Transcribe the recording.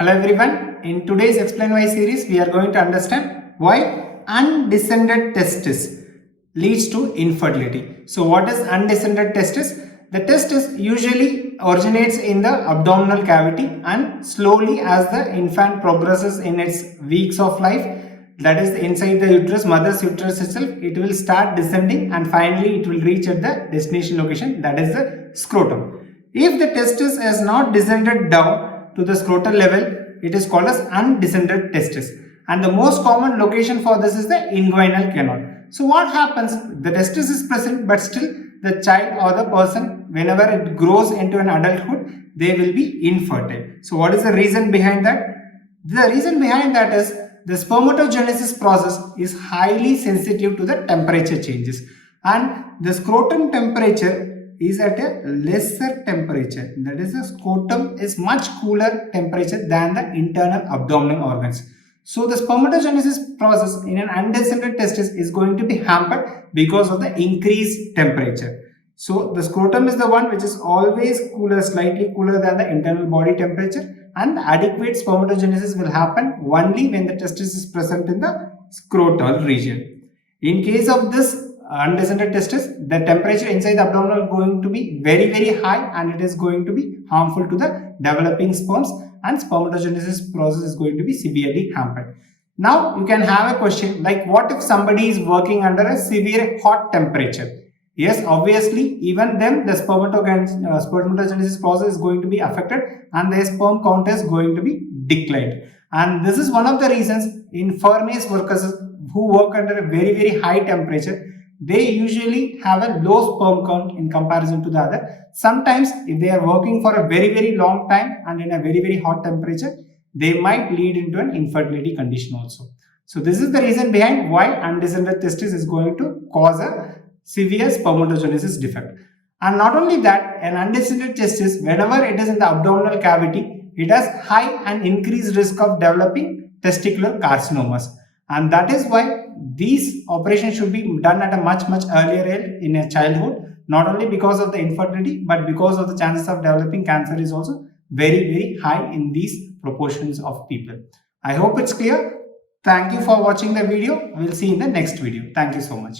Hello everyone, in today's Explain Why series we are going to understand why undescended testis leads to infertility. So what is undescended testis? The testis usually originates in the abdominal cavity and slowly as the infant progresses in its weeks of life, that is inside the uterus, mother's uterus itself, it will start descending and finally it will reach at the destination location, that is the scrotum. If the testis has not descended down to the scrotal level, it is called as undescended testis, and the most common location for this is the inguinal canal. So what happens, the testis is present but still the child or the person, whenever it grows into an adulthood, they will be infertile. So what is the reason behind that? The reason behind that is the spermatogenesis process is highly sensitive to the temperature changes, and the scrotum temperature is at a lesser temperature, that is the scrotum is much cooler temperature than the internal abdominal organs. So the spermatogenesis process in an undescended testis is going to be hampered because of the increased temperature. So the scrotum is the one which is always cooler, slightly cooler than the internal body temperature, and the adequate spermatogenesis will happen only when the testis is present in the scrotal region. In case of this undescended testis, the temperature inside the abdomen is going to be very high and it is going to be harmful to the developing sperms, and spermatogenesis process is going to be severely hampered. Now you can have a question like, what if somebody is working under a severe hot temperature? Yes, obviously even then the spermatogenesis process is going to be affected and the sperm count is going to be declined. And this is one of the reasons in furnace workers who work under a very high temperature, they usually have a low sperm count in comparison to the other. Sometimes if they are working for a very long time and in a very hot temperature, they might lead into an infertility condition also. So this is the reason behind why undescended testis is going to cause a severe spermatogenesis defect. And not only that, an undescended testis, whenever it is in the abdominal cavity, it has high and increased risk of developing testicular carcinomas. And that is why these operations should be done at a much earlier age in a childhood, not only because of the infertility, but because of the chances of developing cancer is also very high in these proportions of people. I hope it's clear. Thank you for watching the video. We'll see you in the next video. Thank you so much.